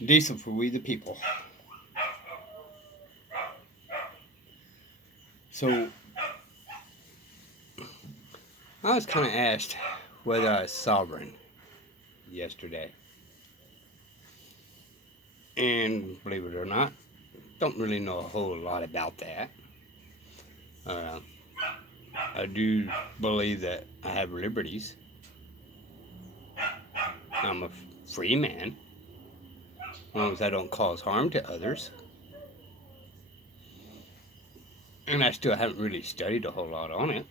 Diesel for we the people. So I was kind of asked whether I was sovereign yesterday. And believe it or not, don't really know a whole lot about that. Uh, I do believe that I have liberties. I'm a free man, as long as I don't cause harm to others. And I still haven't really studied a whole lot on it.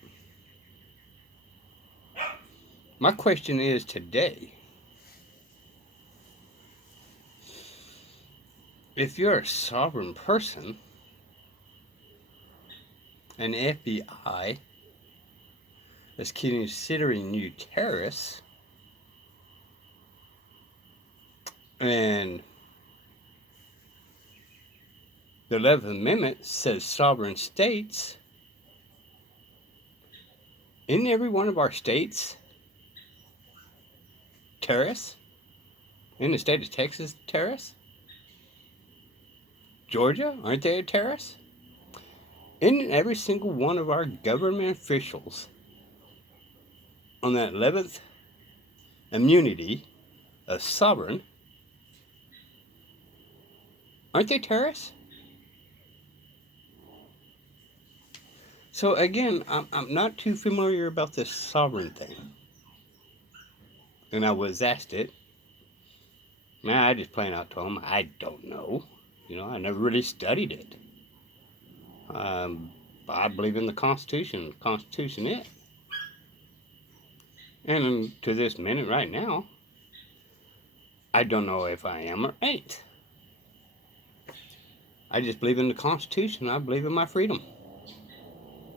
My question is today, if you're a sovereign person, and the FBI is considering you terrorists, and the 11th Amendment says sovereign states, isn't every one of our states terrorists? In the state of Texas, terrorists? Georgia, aren't they a terrorist? Isn't every single one of our government officials on that 11th immunity of sovereign, aren't they terrorists? So again, I'm not too familiar about this sovereign thing. And I was asked it. Man, I just plain out told him, I don't know. I never really studied it. I believe in the Constitution. The Constitution is. And to this minute right now, I don't know if I am or ain't. I just believe in the Constitution. I believe in my freedom.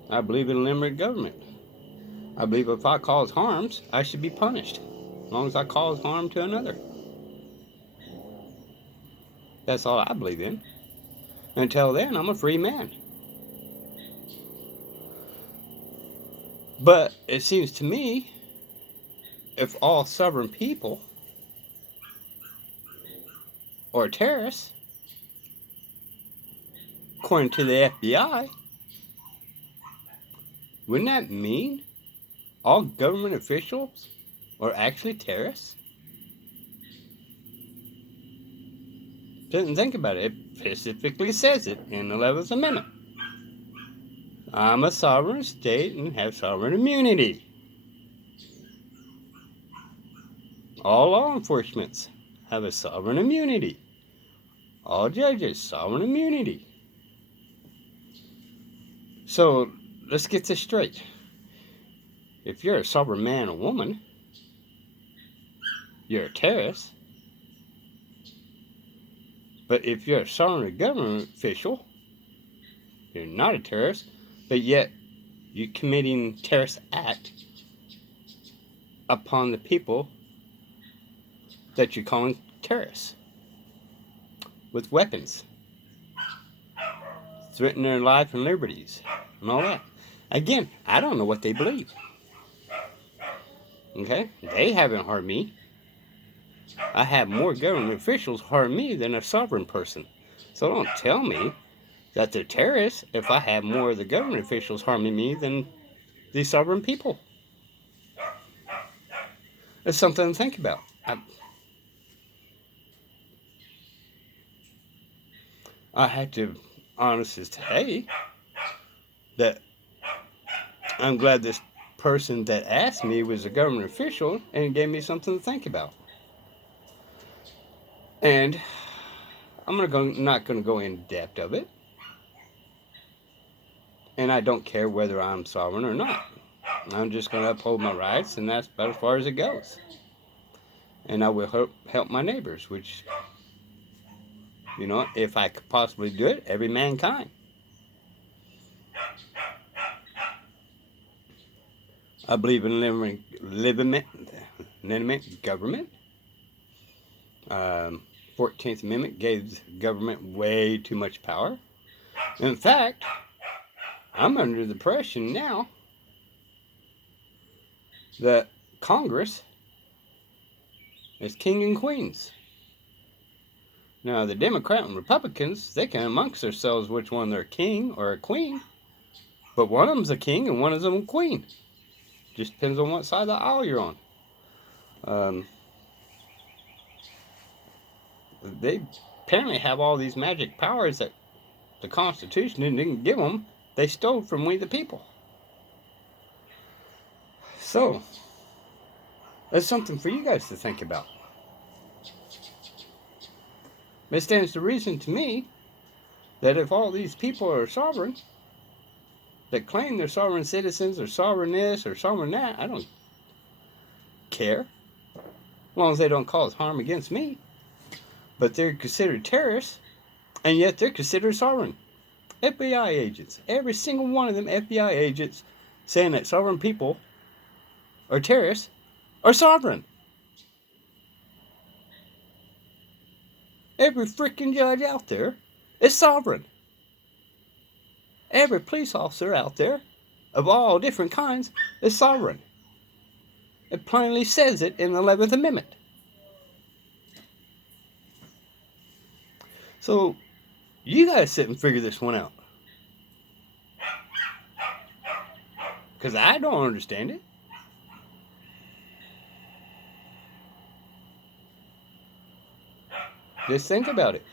I believe in limited government. I believe if I cause harms, I should be punished, as long as I cause harm to another. That's all I believe in. Until then, I'm a free man. But it seems to me, if all sovereign people are terrorists, according to the FBI, wouldn't that mean all government officials are actually terrorists? Didn't think about it. It specifically says it in the 11th Amendment. I'm a sovereign state and have sovereign immunity. All law enforcements have a sovereign immunity. All judges, sovereign immunity. So let's get this straight. If you're a sovereign man or woman, you're a terrorist. But if you're a sovereign government official, you're not a terrorist, but yet you're committing terrorist act upon the people that you're calling terrorists with weapons, threatening their life and liberties and all that. Again, I don't know what they believe. Okay? They haven't harmed me. I have more government officials harm me than a sovereign person. So don't tell me that they're terrorists if I have more of the government officials harming me than the sovereign people. It's something to think about. I had to honestly say that I'm glad this person that asked me was a government official and gave me something to think about. And I'm not going to go in depth of it. And I don't care whether I'm sovereign or not. I'm just going to uphold my rights, and that's about as far as it goes. And I will help my neighbors, which, if I could possibly do it, every mankind. I believe in legitimate government. 14th Amendment gave government way too much power. In fact, I'm under the impression now that Congress is king and queens. Now, the Democrat and Republicans, they can amongst themselves which one they're king or a queen. But one of them's a king and one of them a queen. Just depends on what side of the aisle you're on. They apparently have all these magic powers that the Constitution didn't give them. They stole from we the people. So, that's something for you guys to think about. It stands to reason to me that if all these people are sovereign, that claim they're sovereign citizens or sovereign this or sovereign that, I don't care. As long as they don't cause harm against me. But they're considered terrorists, and yet they're considered sovereign. FBI agents, every single one of them FBI agents saying that sovereign people or terrorists are sovereign. Every freaking judge out there is sovereign. Every police officer out there of all different kinds is sovereign. It plainly says it in the 11th Amendment. So, you guys sit and figure this one out. Because I don't understand it. Just think about it.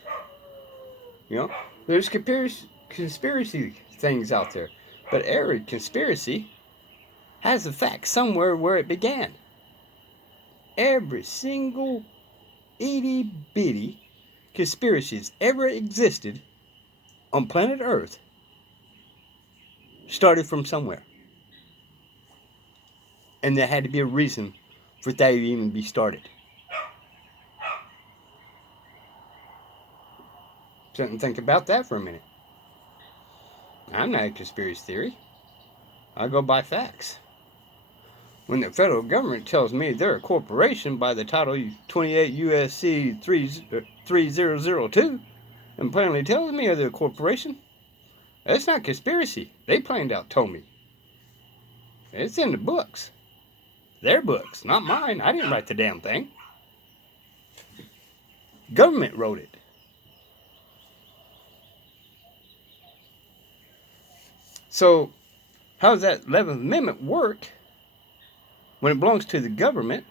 You know, there's conspiracy things out there. But every conspiracy has a fact somewhere where it began. Every single itty bitty conspiracies ever existed on planet Earth started from somewhere. And there had to be a reason for that to even be started. Sit and think about that for a minute. I'm not a conspiracy theory. I go by facts. When the federal government tells me they're a corporation by the Title 28 U.S.C. 3002 and plainly tells me they're a corporation, that's not conspiracy. They plain out told me. It's in the books. Their books, not mine. I didn't write the damn thing. Government wrote it. So, how does that 11th Amendment work when it belongs to the government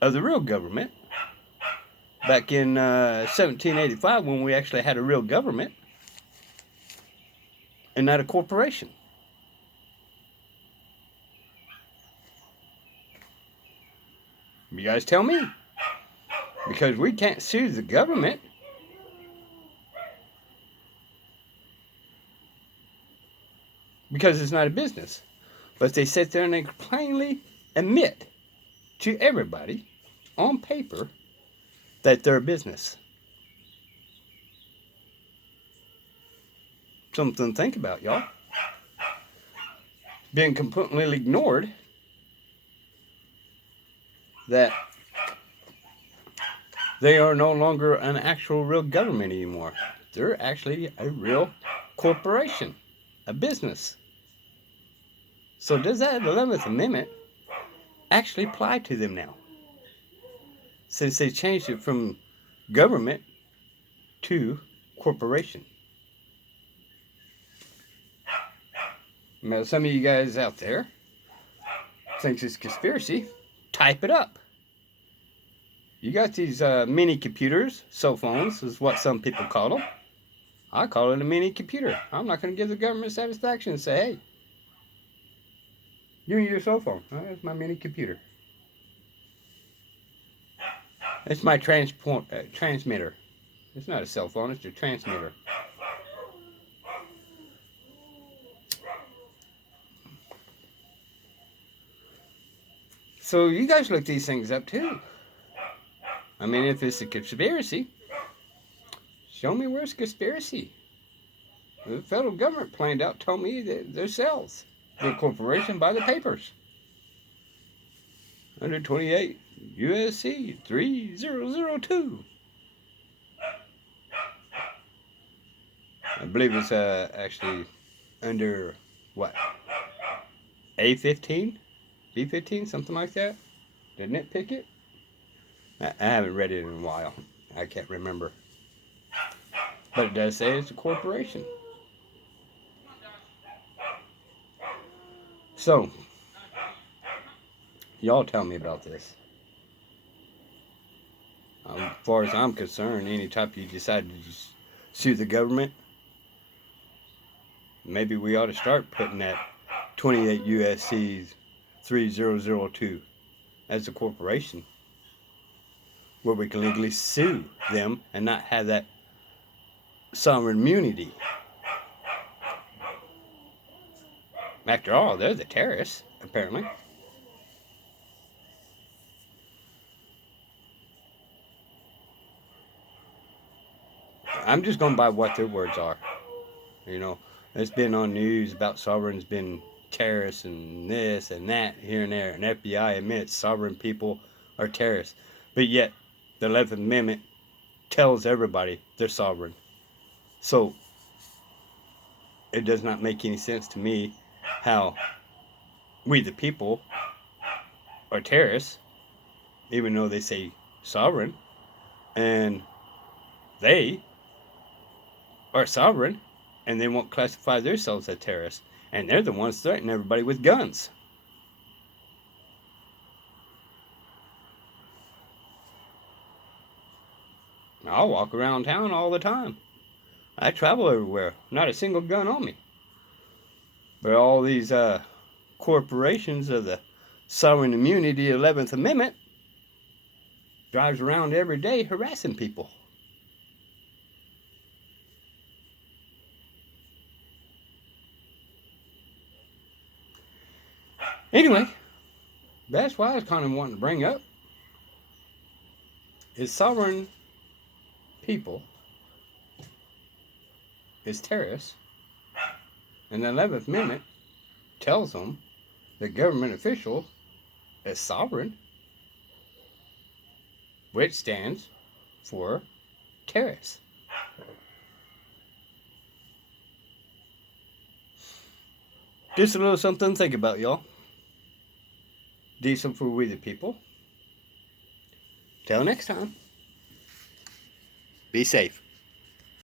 of the real government? Back in 1785, when we actually had a real government and not a corporation. You guys tell me. Because we can't sue the government. Because it's not a business. But they sit there and they plainly admit to everybody on paper that they're a business. Something to think about, y'all. Being completely ignored that they are no longer an actual real government anymore. They're actually a real corporation, a business. So does that 11th Amendment actually apply to them now? Since they changed it from government to corporation. Now, some of you guys out there think it's conspiracy. Type it up. You got these mini computers, cell phones is what some people call them. I call it a mini computer. I'm not going to give the government satisfaction and say, hey, you and your cell phone. That's my mini computer. It's my transmitter. It's not a cell phone, it's a transmitter. So you guys look these things up too. I mean, if it's a conspiracy, show me where's conspiracy. The federal government planned out told me that themselves. The corporation by the papers. Under 28 U.S.C. 3002. I believe it's actually under what? A15? B15? Something like that? Didn't it pick it? I haven't read it in a while. I can't remember. But it does say it's a corporation. So, y'all tell me about this. As far as I'm concerned, anytime you decide to just sue the government, maybe we ought to start putting that 28 USC 3002 as a corporation where we can legally sue them and not have that sovereign immunity. After all, they're the terrorists, apparently. I'm just going by what their words are. You know, it's been on news about sovereigns been terrorists and this and that here and there, and FBI admits sovereign people are terrorists. But yet, the 11th Amendment tells everybody they're sovereign. So, it does not make any sense to me how we the people are terrorists, even though they say sovereign, and they are sovereign, and they won't classify themselves as terrorists, and they're the ones threatening everybody with guns. I'll walk around town all the time. I travel everywhere, not a single gun on me. But all these corporations of the sovereign immunity 11th Amendment drives around every day harassing people. Anyway, that's what I was kind of wanting to bring up. Is sovereign people is terrorists, and the 11th Amendment tells them the government official is sovereign, which stands for terrorists. Just a little something to think about, y'all. Decent for we the people. Till next time. Be safe.